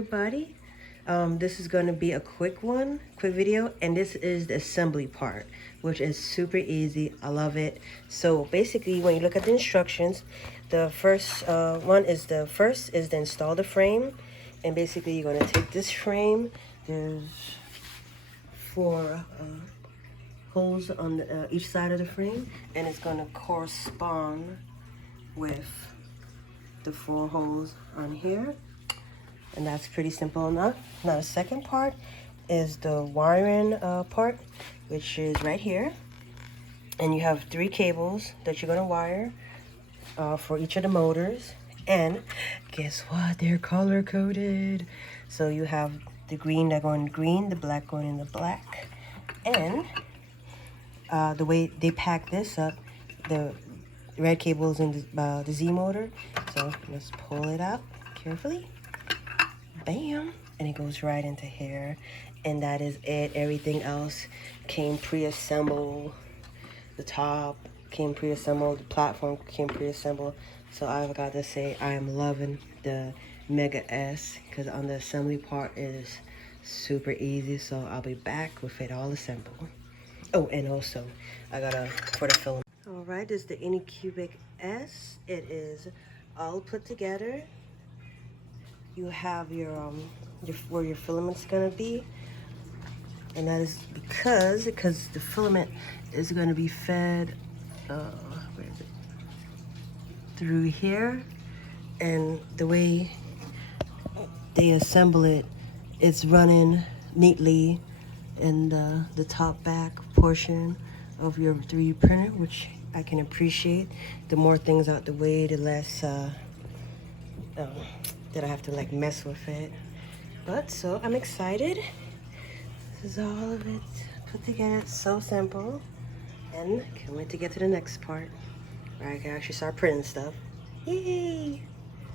everybody. This is going to be a quick video, and this is the assembly part, which is super easy. I love it. So basically, when you look at the instructions, the first one is to install the frame. And basically, you're going to take this frame. There's 4 holes on each side of the frame, and it's going to correspond with the 4 holes on here. And that's pretty simple enough. Now the second part is the wiring part, which is right here. And you have 3 cables that you're going to wire for each of the motors. And guess what? They're color coded. So you have the green that going in green, the black going in the black. And the way they pack this up, the red cable is in the Z motor. So let's pull it out carefully. Bam, and it goes right into here, and that is it. Everything else came pre-assembled. The top came pre-assembled, the platform came pre-assembled. So I've got to say I am loving the Mega S, because on the assembly part it is super easy. So I'll be back with it all assembled. Oh, and also I gotta for the film. All right, this is the AnyCubic S. It is all put together. You have your where your filament's gonna be, and that is because the filament is gonna be fed where is it? Through here, and the way they assemble it, it's running neatly in the top back portion of your 3D printer, which I can appreciate. The more things out the way, the less that I have to like mess with it. But so I'm excited. This is all of it put together. It's so simple, and can't wait to get to the next part where I can actually start printing stuff. Yay!